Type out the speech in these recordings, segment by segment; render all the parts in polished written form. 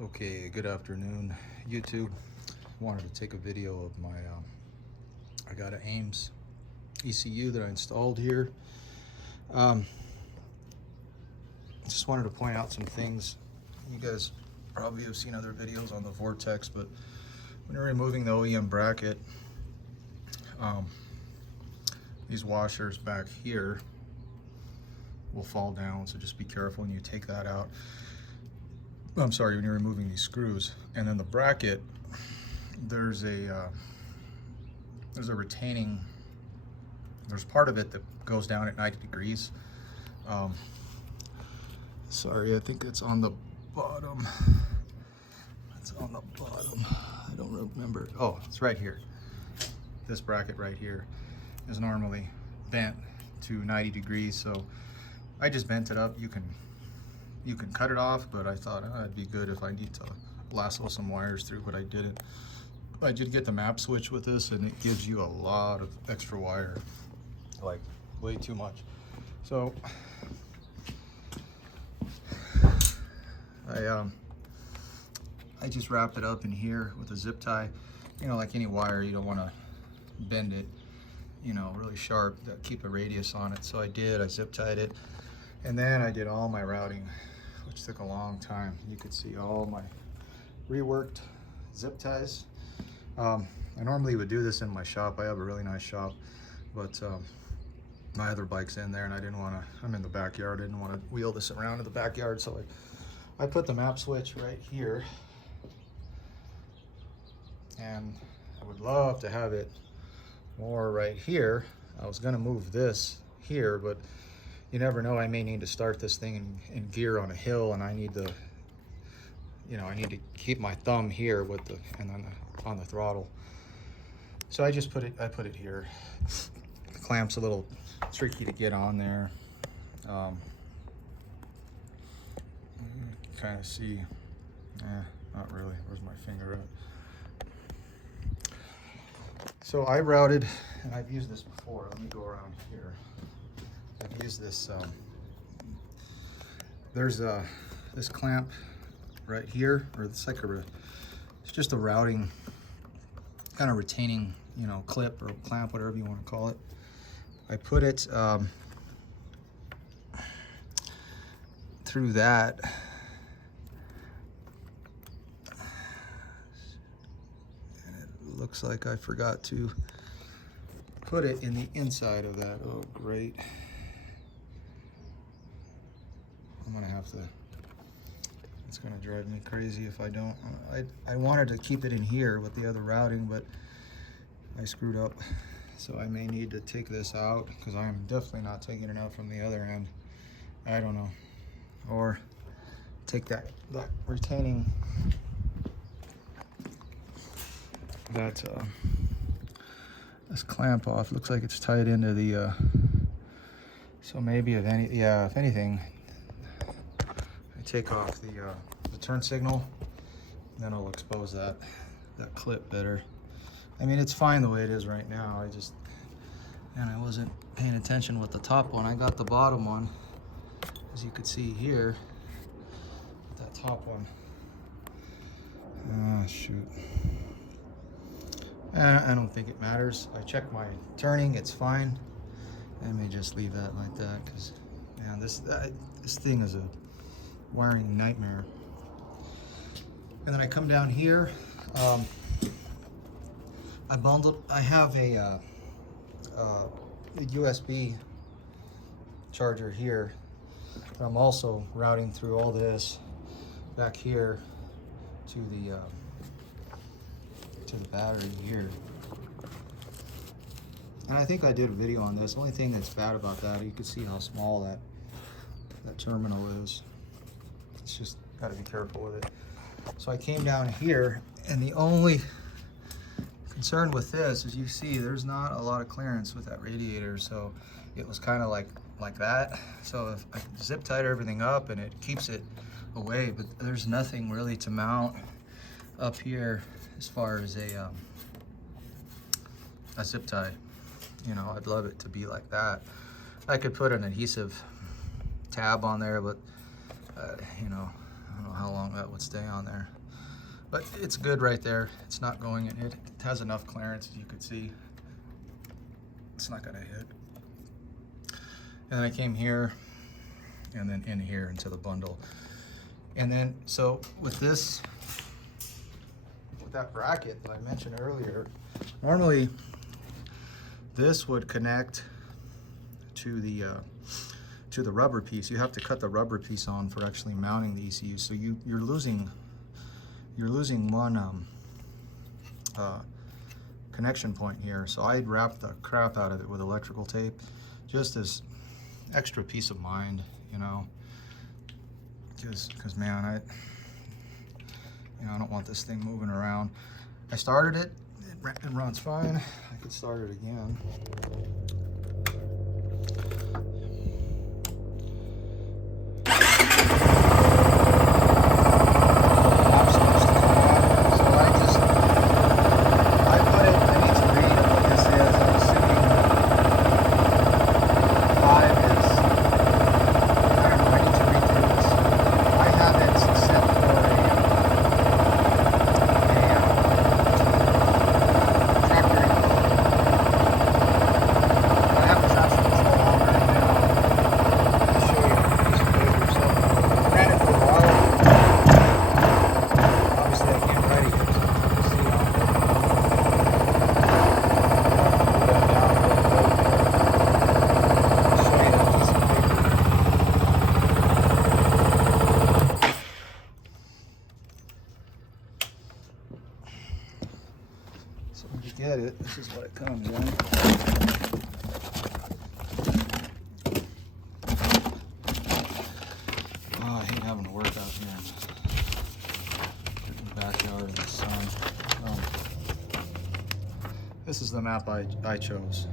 Okay, good afternoon, YouTube. Wanted to take a video of my, I got an Ames ECU that I installed here. Just wanted to point out some things. You guys probably have seen other videos on the Vortex, but when you're removing the OEM bracket, these washers back here will fall down, so just be careful when you take that out. I'm sorry, when you're removing these screws. And then the bracket, there's a retaining, there's part of it that goes down at 90 degrees. Sorry, I think it's on the bottom. It's on the bottom. I don't remember. Oh, it's right here. This bracket right here is normally bent to 90 degrees, so I just bent it up. You can cut it off, but I thought it'd be good if I need to lasso some wires through, but I didn't. I did get the map switch with this, and it gives you a lot of extra wire, like way too much. So I just wrapped it up in here with a zip tie. You know, like any wire, you don't want to bend it, you know, really sharp to keep a radius on it. So I did. I zip tied it, and then I did all my routing, which took a long time. You could see all my reworked zip ties. I normally would do this in my shop. I have a really nice shop, but my other bike's in there, and I didn't want to, I'm in the backyard, I didn't want to wheel this around in the backyard, so I put the map switch right here, and I would love to have it more right here. I was going to move this here, but you never know, I may need to start this thing in gear on a hill, and I need to, you know, I need to keep my thumb here with the, and then on the throttle. So I just put it here. The clamp's a little tricky to get on there. Kind of see, not really. Where's my finger at? So I routed, and I've used this before. Let me go around here. I've used this, there's this clamp right here, or it's like it's just a routing, kind of retaining, you know, clip or clamp, whatever you want to call it. I put it through that. And it looks like I forgot to put it in the inside of that. Oh, great. I'm gonna have to, it's gonna drive me crazy if I don't. I wanted to keep it in here with the other routing, but I screwed up. So I may need to take this out, because I'm definitely not taking it out from the other end. I don't know. Or take that retaining, this clamp off. Looks like it's tied into the, so maybe if anything, I take off the turn signal, then I'll expose that clip better. I mean, it's fine the way it is right now. I wasn't paying attention with the top one. I got the bottom one, as you could see here. That top one. Ah, shoot. I don't think it matters. I checked my turning, it's fine. I may just leave that like that, because man, this thing is a wiring nightmare. And then I come down here. I have a USB charger here. But I'm also routing through all this back here to the battery here. And I think I did a video on this. The only thing that's bad about that, you can see how small that terminal is. It's just got to be careful with it. So I came down here, and the only concern with this is, you see there's not a lot of clearance with that radiator, so it was kind of like that. So if I zip tied everything up, and it keeps it away, but there's nothing really to mount up here as far as a zip tie. You know, I'd love it to be like that. I could put an adhesive tab on there, but you know, don't know how long that would stay on there. But it's good right there. It's not going in. It has enough clearance, as you could see. It's not gonna hit. And then I came here and then in here into the bundle. And then, so with this, with that bracket that I mentioned earlier, normally this would connect to the rubber piece. You have to cut the rubber piece on for actually mounting the ECU. So you're losing one connection point here. So I'd wrap the crap out of it with electrical tape, just as extra peace of mind, you know. Because man, I don't want this thing moving around. I started it. It runs fine. I could start it again. So when you get it, this is what it comes in. Oh, I hate having to work out here in the backyard in the sun. This is the map I chose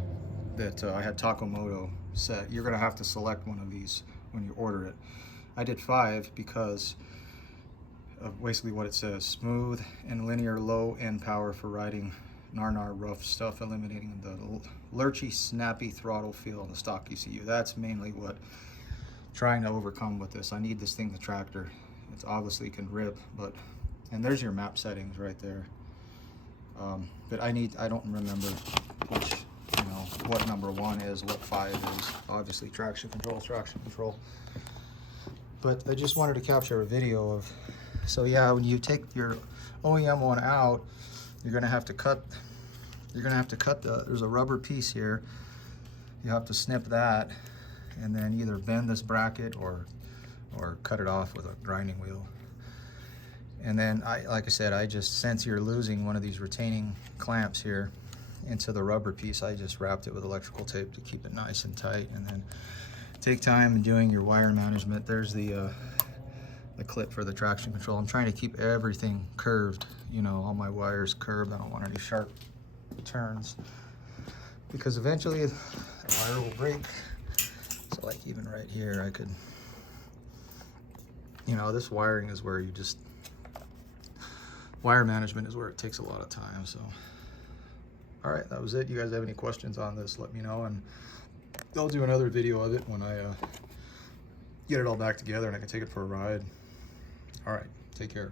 that I had Takomoto set. You're gonna have to select one of these when you order it. I did 5 because of basically what it says: smooth and linear low end power for riding gnar rough stuff, eliminating the lurchy, snappy throttle feel in the stock ECU. That's mainly what I'm trying to overcome with this. I need this thing, the tractor. It's obviously can rip, but, and there's your map settings right there. But I don't remember which, what number 1 is, what 5 is. Obviously traction control. But I just wanted to capture a video of, so yeah, when you take your OEM one out, you're gonna have to cut there's a rubber piece here. You have to snip that and then either bend this bracket or cut it off with a grinding wheel. And then like I said, since you're losing one of these retaining clamps here into the rubber piece, I just wrapped it with electrical tape to keep it nice and tight. And then take time in doing your wire management. There's the clip for the traction control. I'm trying to keep everything curved, all my wires curved. I don't want any sharp turns because eventually the wire will break. So like even right here, I could, this wiring is where wire management is where it takes a lot of time. So, all right, that was it. You guys have any questions on this, let me know, and I'll do another video of it when I get it all back together and I can take it for a ride. All right, take care.